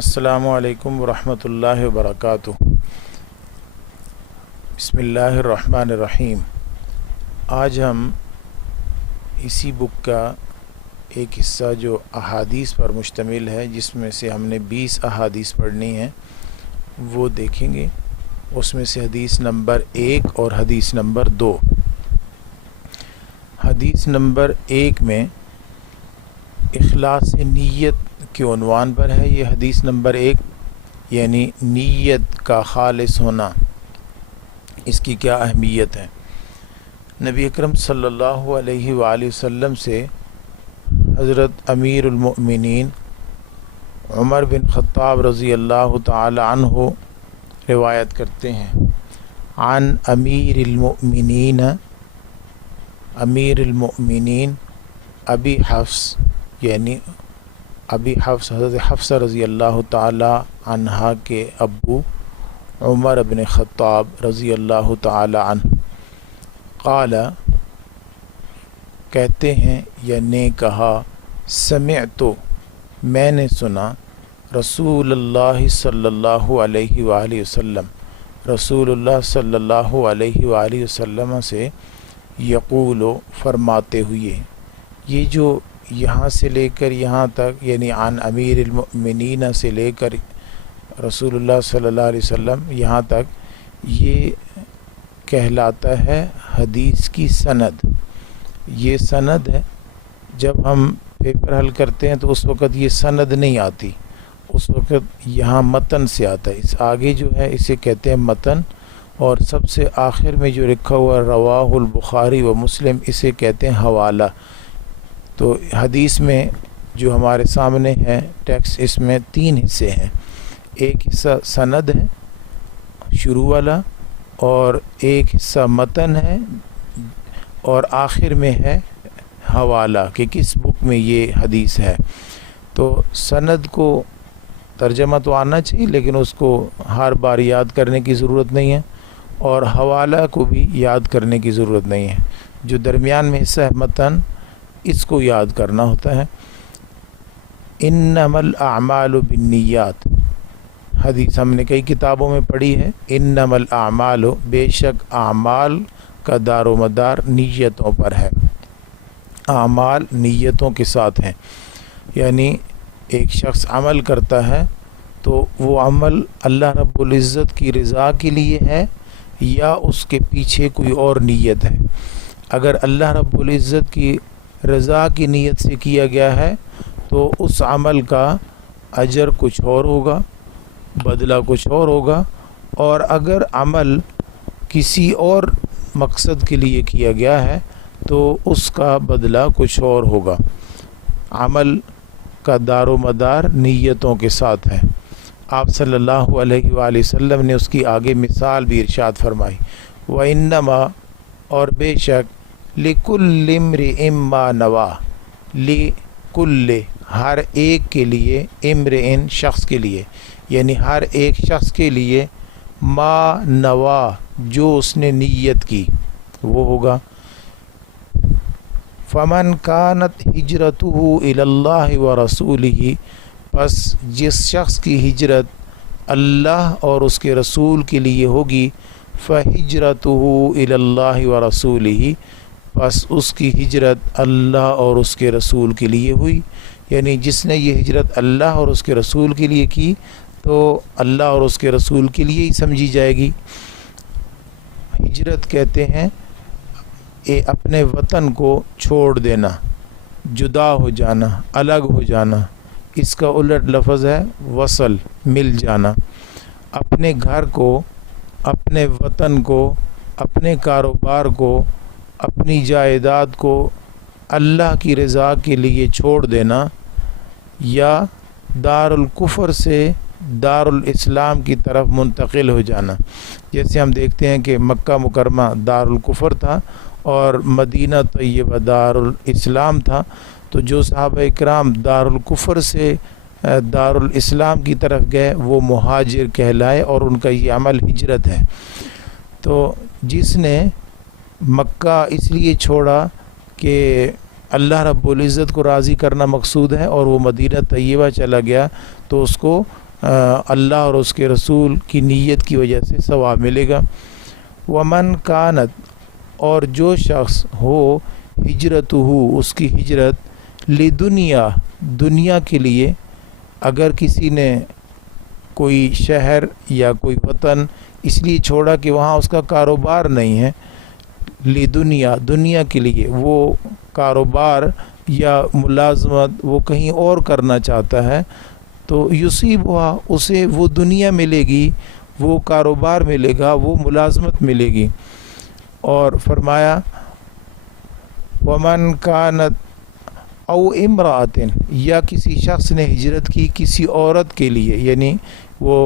السلام علیکم ورحمۃ اللہ وبرکاتہ۔ بسم اللہ الرحمن الرحیم۔ آج ہم اسی بک کا ایک حصہ جو احادیث پر مشتمل ہے، جس میں سے ہم نے 20 احادیث پڑھنی ہیں، وہ دیکھیں گے۔ اس میں سے حدیث نمبر 1 اور حدیث نمبر 2۔ حدیث نمبر 1 میں اخلاص نیت کے عنوان پر ہے یہ حدیث نمبر 1، یعنی نیت کا خالص ہونا، اس کی کیا اہمیت ہے۔ نبی اکرم صلی اللہ علیہ وآلہ وسلم سے حضرت امیر المؤمنین عمر بن خطاب رضی اللہ تعالی عنہ روایت کرتے ہیں، عن امیر المؤمنین ابی حفص، یعنی ابی حفص حضرت حفصہ رضی اللہ تعالی عنہا کے ابو عمر بن خطاب رضی اللہ تعالی عنہ، قال کہتے ہیں یا نے کہا، سمعت میں نے سنا، رسول اللہ صلی اللہ علیہ وآلہ وسلم رسول اللہ صلی اللہ علیہ وآلہ وسلم سے یقول فرماتے ہوئے، یہ جو یہاں سے لے کر یہاں تک، یعنی عن امیر المؤمنین سے لے کر رسول اللہ صلی اللہ علیہ وسلم یہاں تک، یہ کہلاتا ہے حدیث کی سند۔ یہ سند ہے۔ جب ہم پیپر حل کرتے ہیں تو اس وقت یہ سند نہیں آتی، اس وقت یہاں متن سے آتا ہے۔ اس آگے جو ہے اسے کہتے ہیں متن، اور سب سے آخر میں جو لکھا ہوا رواہ البخاری و مسلم، اسے کہتے ہیں حوالہ۔ تو حدیث میں جو ہمارے سامنے ہے ٹیکسٹ، اس میں 3 حصے ہیں۔ ایک حصہ سند ہے شروع والا، اور ایک حصہ متن ہے، اور آخر میں ہے حوالہ کہ کس بک میں یہ حدیث ہے۔ تو سند کو ترجمہ تو آنا چاہیے، لیکن اس کو ہر بار یاد کرنے کی ضرورت نہیں ہے، اور حوالہ کو بھی یاد کرنے کی ضرورت نہیں ہے۔ جو درمیان میں حصہ ہے متن، اس کو یاد کرنا ہوتا ہے۔ انما الاعمال بالنیات، حدیث ہم نے کئی کتابوں میں پڑھی ہے۔ انما الاعمال، بے شک اعمال کا دار و مدار نیتوں پر ہے، اعمال نیتوں کے ساتھ ہیں۔ یعنی ایک شخص عمل کرتا ہے تو وہ عمل اللہ رب العزت کی رضا کے لیے ہے یا اس کے پیچھے کوئی اور نیت ہے۔ اگر اللہ رب العزت کی رضا کی نیت سے کیا گیا ہے تو اس عمل کا اجر کچھ اور ہوگا، بدلہ کچھ اور ہوگا، اور اگر عمل کسی اور مقصد کے لیے کیا گیا ہے تو اس کا بدلہ کچھ اور ہوگا۔ عمل کا دار و مدار نیتوں کے ساتھ ہے۔ آپ صلی اللہ علیہ وآلہ وسلم نے اس کی آگے مثال بھی ارشاد فرمائی، وَإِنَّمَا، اور بے شک، لِكُلِّ امْرِئٍ مَّا نَوَىٰ، لِكُلِّ ہر ایک کے لیے، امرئن شخص کے لیے، یعنی ہر ایک شخص کے لیے، ما نوا جو اس نے نیت کی وہ ہوگا۔ فمن کانت ہجرتہ الی اللہ ورسولہ، پس جس شخص کی ہجرت اللہ اور اس کے رسول کے لیے ہوگی، فہجرتہ الی اللہ ورسولہ، پس اس کی ہجرت اللہ اور اس کے رسول کے لیے ہوئی۔ یعنی جس نے یہ ہجرت اللہ اور اس کے رسول کے لیے کی تو اللہ اور اس کے رسول کے لیے ہی سمجھی جائے گی۔ ہجرت کہتے ہیں اپنے وطن کو چھوڑ دینا، جدا ہو جانا، الگ ہو جانا۔ اس کا الٹ لفظ ہے وصل، مل جانا۔ اپنے گھر کو، اپنے وطن کو، اپنے کاروبار کو، اپنی جائیداد کو اللہ کی رضا کے لیے چھوڑ دینا، یا دار الکفر سے دار الاسلام کی طرف منتقل ہو جانا۔ جیسے ہم دیکھتے ہیں کہ مکہ مکرمہ دار الکفر تھا اور مدینہ طیبہ دار الاسلام تھا، تو جو صحابہ اکرام دار الکفر سے دار الاسلام کی طرف گئے وہ مہاجر کہلائے، اور ان کا یہ عمل ہجرت ہے۔ تو جس نے مکہ اس لیے چھوڑا کہ اللہ رب العزت کو راضی کرنا مقصود ہے، اور وہ مدینہ طیبہ چلا گیا، تو اس کو اللہ اور اس کے رسول کی نیت کی وجہ سے ثواب ملے گا۔ ومن کانت، اور جو شخص ہو ہجرتہ، اس کی ہجرت لدنیا، دنیا کے لیے، اگر کسی نے کوئی شہر یا کوئی وطن اس لیے چھوڑا کہ وہاں اس کا کاروبار نہیں ہے، لدنیا، دنیا کے لیے، وہ کاروبار یا ملازمت وہ کہیں اور کرنا چاہتا ہے، تو یصیبها، اسے وہ دنیا ملے گی، وہ کاروبار ملے گا، وہ ملازمت ملے گی۔ اور فرمایا ومن کانت او امرأۃ، یا کسی شخص نے ہجرت کی کسی عورت کے لیے، یعنی وہ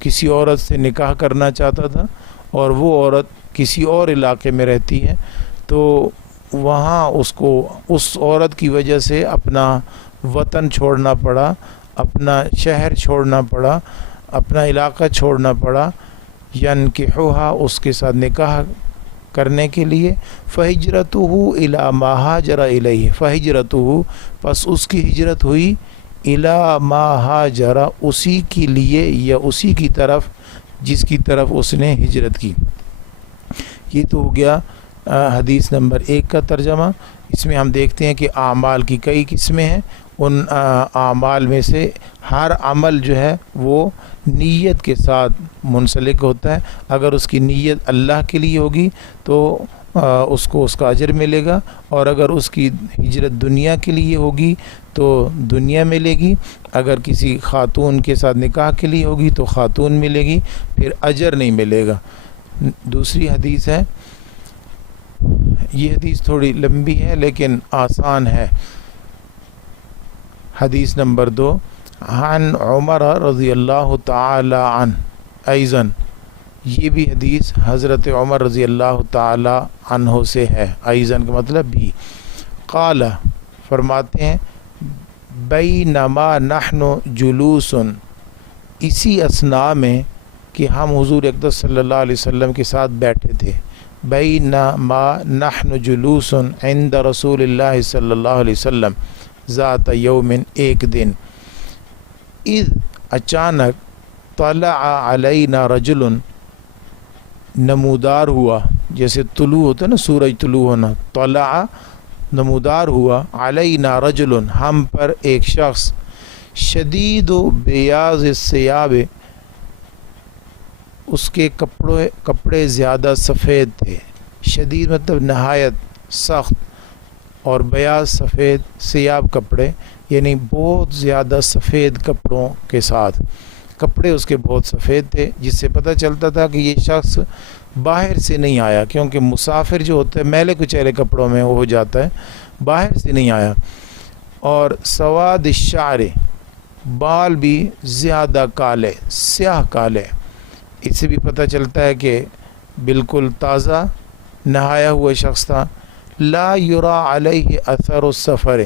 کسی عورت سے نکاح کرنا چاہتا تھا اور وہ عورت کسی اور علاقے میں رہتی ہے، تو وہاں اس کو اس عورت کی وجہ سے اپنا وطن چھوڑنا پڑا، اپنا شہر چھوڑنا پڑا، اپنا علاقہ چھوڑنا پڑا، ینکحھا، اس کے ساتھ نکاح کرنے کے لیے، فہجرتہ الی ما ہاجر الیہ، فہجرتہ، پس اس کی ہجرت ہوئی، الی ما ہاجر، اسی کے لیے یا اسی کی طرف جس کی طرف اس نے ہجرت کی۔ یہ تو ہو گیا حدیث نمبر 1 کا ترجمہ۔ اس میں ہم دیکھتے ہیں کہ اعمال کی کئی قسمیں ہیں، ان اعمال میں سے ہر عمل جو ہے وہ نیت کے ساتھ منسلک ہوتا ہے۔ اگر اس کی نیت اللہ کے لیے ہوگی تو اس کو اس کا اجر ملے گا، اور اگر اس کی ہجرت دنیا کے لیے ہوگی تو دنیا ملے گی، اگر کسی خاتون کے ساتھ نکاح کے لیے ہوگی تو خاتون ملے گی، پھر اجر نہیں ملے گا۔ دوسری حدیث ہے، یہ حدیث تھوڑی لمبی ہے لیکن آسان ہے۔ حدیث نمبر 2، عن عمر رضی اللہ تعالی عنہ، ایضاً یہ بھی حدیث حضرت عمر رضی اللہ تعالی عنہ سے ہے، ایضاً کا مطلب بھی، قال، فرماتے ہیں، بینما نحن جلوس، اسی اثناء میں کہ ہم حضور اقدس صلی اللہ علیہ وسلم کے ساتھ بیٹھے تھے، بینما نحن جلوس عند رسول اللہ صلی اللہ علیہ وسلم ذات یوم، ایک دن، اذ، اچانک، طلع علینا رجل، نمودار ہوا، جیسے طلوع ہوتا ہے نا، سورج طلوع ہونا، طلع، نمودار ہوا، علینا رجل، ہم پر ایک شخص، شدید بیاض الثیاب، اس کے کپڑے زیادہ سفید تھے، شدید مطلب نہایت سخت، اور بیاض سفید، سیاب کپڑے یعنی بہت زیادہ سفید کپڑوں کے ساتھ، کپڑے اس کے بہت سفید تھے، جس سے پتہ چلتا تھا کہ یہ شخص باہر سے نہیں آیا، کیونکہ مسافر جو ہوتا ہے میلے کچیلے کپڑوں میں وہ ہو جاتا ہے، باہر سے نہیں آیا۔ اور سواد الشعر، بال بھی زیادہ کالے، سیاہ کالے، اس سے بھی پتہ چلتا ہے کہ بالکل تازہ نہایا ہوا شخص تھا۔ لا یرا علیہ اثر السفر،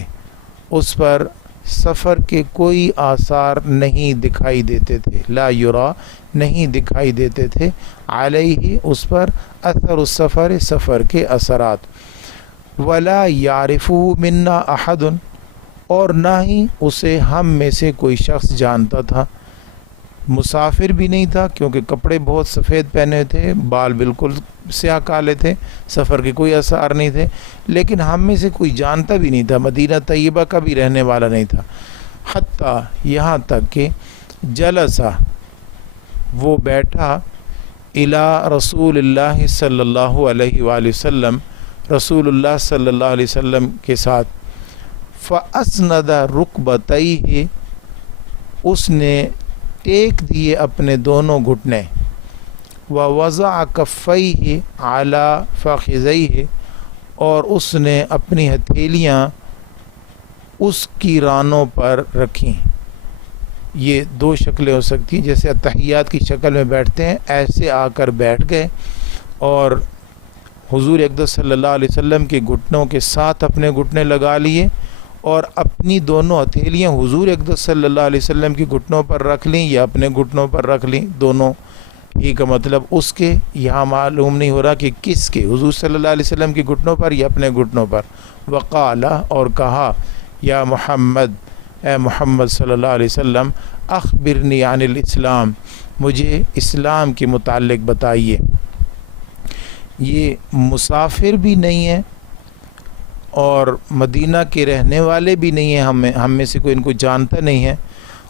اس پر سفر کے کوئی آثار نہیں دکھائی دیتے تھے، لا یرا، نہیں دکھائی دیتے تھے، علیہ، اس پر، اثر السفر، سفر کے اثرات، ولا یعرفہ منا احد، اور نہ ہی اسے ہم میں سے کوئی شخص جانتا تھا، مسافر بھی نہیں تھا کیونکہ کپڑے بہت سفید پہنے تھے، بال بالکل سیاہ کالے تھے، سفر کے کوئی آثار نہیں تھے، لیکن ہم میں سے کوئی جانتا بھی نہیں تھا، مدینہ طیبہ کا بھی رہنے والا نہیں تھا، حتیٰ، یہاں تک کہ جلسہ، وہ بیٹھا، الی رسول اللہ صلی اللہ علیہ وآلہ وسلم، رسول اللہ صلی اللہ علیہ وسلم کے ساتھ، فاسند رکبتیہ، اس نے ٹیک دیے اپنے دونوں گھٹنے، ووضع کفیہ علی فخذیہ، اور اس نے اپنی ہتھیلیاں اس کی رانوں پر رکھیں۔ یہ دو شکلیں ہو سکتی ہیں، جیسے اتحیات کی شکل میں بیٹھتے ہیں ایسے آ کر بیٹھ گئے، اور حضور اقدس صلی اللہ علیہ وسلم کے گھٹنوں کے ساتھ اپنے گھٹنے لگا لیے، اور اپنی دونوں ہتھیلیاں حضور اقدس صلی اللہ علیہ وسلم کی گھٹنوں پر رکھ لیں یا اپنے گھٹنوں پر رکھ لیں، دونوں ہی کا مطلب اس کے، یہاں معلوم نہیں ہو رہا کہ کس کے، حضور صلی اللہ علیہ وسلم کی گھٹنوں پر یا اپنے گھٹنوں پر، وقال، اور کہا، یا محمد، اے محمد صلی اللہ علیہ وسلم اخبرنی عن الاسلام، مجھے اسلام کے متعلق بتائیے۔ یہ مسافر بھی نہیں ہے اور مدینہ کے رہنے والے بھی نہیں ہیں، ہم میں سے کوئی ان کو جانتا نہیں ہے،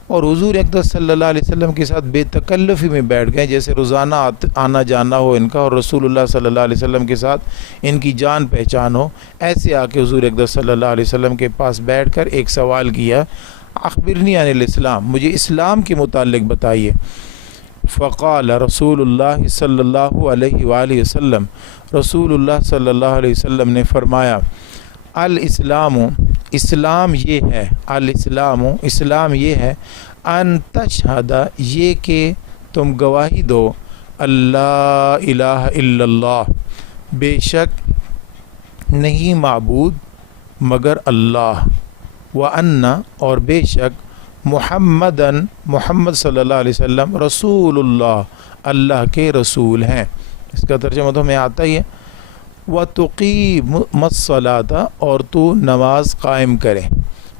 اور حضور اقدس صلی اللہ علیہ وسلم کے ساتھ بے تکلفی میں بیٹھ گئے، جیسے روزانہ آنا جانا ہو ان کا، اور رسول اللہ صلی اللہ علیہ وسلم کے ساتھ ان کی جان پہچان ہو، ایسے آ کے حضور اقدس صلی اللہ علیہ وسلم کے پاس بیٹھ کر ایک سوال کیا، اخبرنی عن الاسلام، مجھے اسلام کے متعلق بتائیے۔ فقال رسول اللہ صلی اللہ علیہ وآلہ وسلم، رسول اللہ صلی اللہ علیہ وسلم نے فرمایا، الاسلام، اسلام یہ ہے، الاسلام، اسلام یہ ہے، ان تشہد، یہ کہ تم گواہی دو، اللہ الہ الا اللہ، بے شک نہیں معبود مگر اللہ، وان، اور بے شک محمدن، محمد صلی اللہ علیہ وسلم، رسول اللہ، اللہ کے رسول ہیں۔ اس کا ترجمہ تو ہمیں آتا ہی ہے۔ وَتُقِيمَ الصَّلَاةَ، اور تو نماز قائم کرے،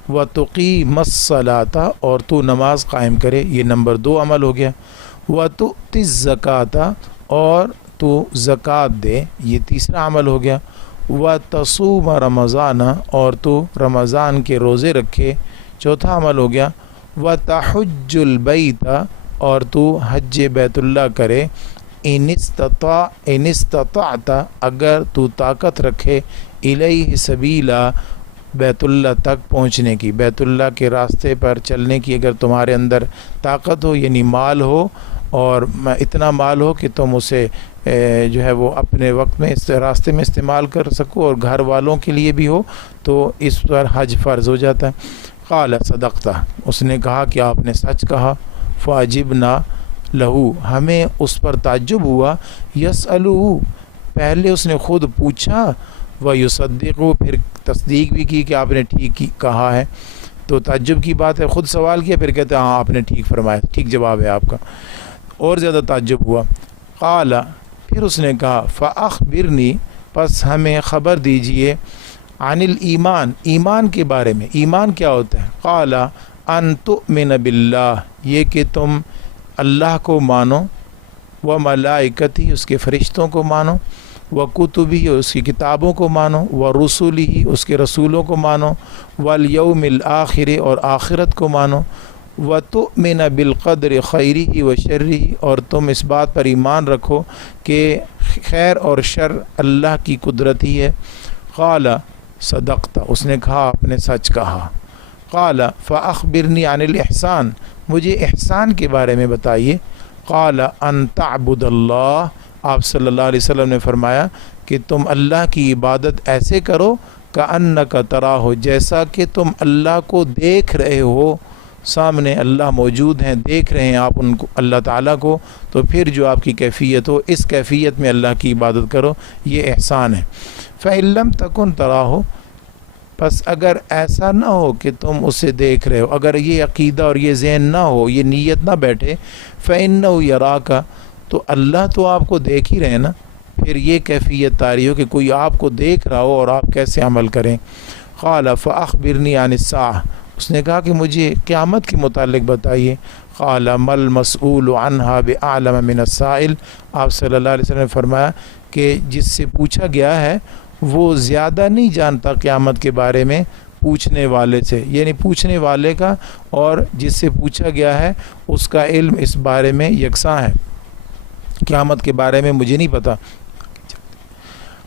وَتُقِيمَ الصَّلَاةَ، اور تو نماز قائم کرے، یہ نمبر 2 عمل ہو گیا۔ وَتُؤْتِ الزَّكَاةَ، اور تو زکوٰۃ دے، یہ تیسرا عمل ہو گیا۔ وَتَصُومَ رمضان، اور تو رمضان کے روزے رکھے، چوتھا عمل ہو گیا۔ وَتَحُجُّ الْبَيْتَ، اور تو حج بیت اللہ کرے، ان استطعت، اگر تو طاقت رکھے، الیہ سبیلا، بیت اللہ تک پہنچنے کی، بیت اللہ کے راستے پر چلنے کی اگر تمہارے اندر طاقت ہو، یعنی مال ہو، اور اتنا مال ہو کہ تم اسے جو ہے وہ اپنے وقت میں اس راستے میں استعمال کر سکو، اور گھر والوں کے لیے بھی ہو، تو اس پر حج فرض ہو جاتا ہے۔ قال صدقتا، اس نے کہا کہ آپ نے سچ کہا۔ فاجبنا لہو، ہمیں اس پر تعجب ہوا، یسألہ، پہلے اس نے خود پوچھا، ویصدقہ، پھر تصدیق بھی کی کہ آپ نے ٹھیک کہا ہے، تو تعجب کی بات ہے، خود سوال کیا پھر کہتے ہیں ہاں آپ نے ٹھیک فرمایا، ٹھیک جواب ہے آپ کا، اور زیادہ تعجب ہوا۔ قال، پھر اس نے کہا، فاخبرنی، پس ہمیں خبر دیجئے، عن الایمان، ایمان کے بارے میں، ایمان کیا ہوتا ہے؟ قال ان تؤمن باللہ، یہ کہ تم اللہ کو مانو، و ملائکتی، اس کے فرشتوں کو مانو، و کتبی، اس کی کتابوں کو مانو، و رسولی، اس کے رسولوں کو مانو، والیوم الآخر، اور آخرت کو مانو، و تؤمن بالقدر خیرہ و شرہ، اور تم اس بات پر ایمان رکھو کہ خیر اور شر اللہ کی قدرت ہی ہے۔ قال صدقت، اس نے کہا آپ نے سچ کہا۔ قال فاخبرنی عن الاحسان، مجھے احسان کے بارے میں بتائیے۔ قال ان تعبد اللہ، آپ صلی اللہ علیہ وسلم نے فرمایا کہ تم اللہ کی عبادت ایسے کرو کأنک تراہ، جیسا کہ تم اللہ کو دیکھ رہے ہو، سامنے اللہ موجود ہیں، دیکھ رہے ہیں آپ ان کو، اللہ تعالیٰ کو، تو پھر جو آپ کی کیفیت ہو اس کیفیت میں اللہ کی عبادت کرو، یہ احسان ہے۔ فإن لم تکن تراہ، پس اگر ایسا نہ ہو کہ تم اسے دیکھ رہے ہو، اگر یہ عقیدہ اور یہ ذہن نہ ہو، یہ نیت نہ بیٹھے، فإنہ یراک، تو اللہ تو آپ کو دیکھ ہی رہے نا، پھر یہ کیفیت طاری ہو کہ کوئی آپ کو دیکھ رہا ہو اور آپ کیسے عمل کریں۔ قال فاخبرنی عن الساعہ، اس نے کہا کہ مجھے قیامت کے متعلق بتائیے۔ قال مل مسئول عنہا بعلم من السائل، آپ صلی اللہ علیہ وسلم نے فرمایا کہ جس سے پوچھا گیا ہے وہ زیادہ نہیں جانتا قیامت کے بارے میں پوچھنے والے سے، یعنی پوچھنے والے کا اور جس سے پوچھا گیا ہے اس کا علم اس بارے میں یکساں ہے، قیامت کے بارے میں مجھے نہیں پتہ۔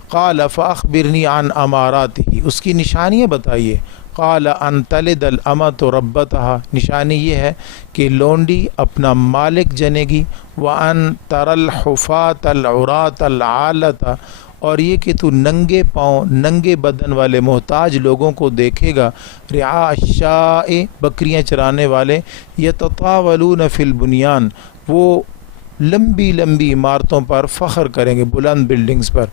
قال فاخبرنی عن اماراتہ، اس کی نشانیاں بتائیے۔ قال ان تلد الامۃ ربتہا، نشانی یہ ہے کہ لونڈی اپنا مالک جنے گی، وان تر الحفاة العراة العالة، اور یہ کہ تو ننگے پاؤں ننگے بدن والے محتاج لوگوں کو دیکھے گا، رعاء الشاء، بکریاں چرانے والے، یتطاولون فی البنیان، وہ لمبی لمبی عمارتوں پر فخر کریں گے، بلند بلڈنگز پر۔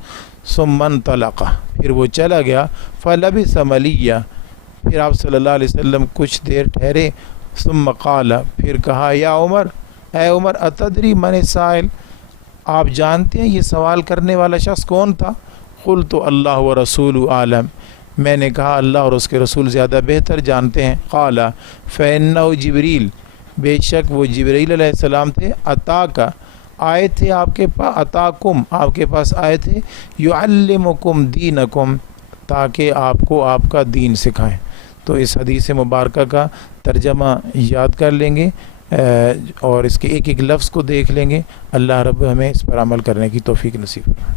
ثم انطلق، پھر وہ چلا گیا، فلبث ملیہ، پھر آپ صلی اللہ علیہ وسلم کچھ دیر ٹھہرے، ثم قال، پھر کہا، یا عمر، اے عمر، اتدری من السائل، آپ جانتے ہیں یہ سوال کرنے والا شخص کون تھا؟ قلت اللہ و رسول عالم، میں نے کہا اللہ اور اس کے رسول زیادہ بہتر جانتے ہیں۔ قال فإنه جبریل، بے شک وہ جبریل علیہ السلام تھے، عطا کا آئے تھے آپ کے پاس، عطاکم آپ کے پاس آئے تھے، یعلمکم دینکم تاکہ آپ کو آپ کا دین سکھائیں۔ تو اس حدیث مبارکہ کا ترجمہ یاد کر لیں گے اور اس کے ایک ایک لفظ کو دیکھ لیں گے۔ اللہ رب ہمیں اس پر عمل کرنے کی توفیق نصیب فرمائے۔